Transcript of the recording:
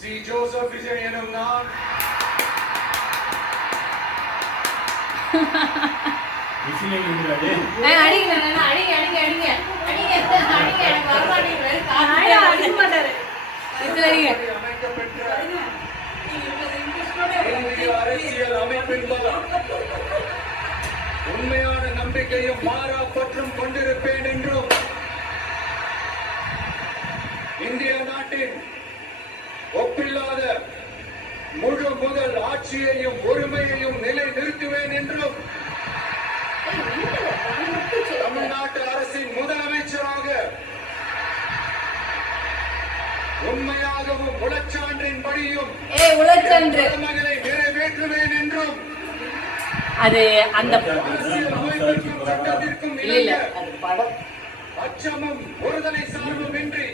C Joseph Vijay எனும் நான் அரசியல் அமைப்பின் உண்மையான நம்பிக்கையும் மாறா பற்றும் கொண்டிருப்பேன் என்றும் இந்திய நாட்டின் ஒப்பில்லாத முழு முதல் ஆட்சியையும் ஒருமையையும் நிலை நிறுத்துவேன் என்றும் தமிழ்நாட்டு அரசின் முதலமைச்சராக உண்மையாகவும் உளச்சான்றின் படியும் கடமைகளை நிறைவேற்றுவேன் என்றும் அது அந்த சட்டத்திற்கும் அச்சமும் ஒருதலை சார்பும் இன்றி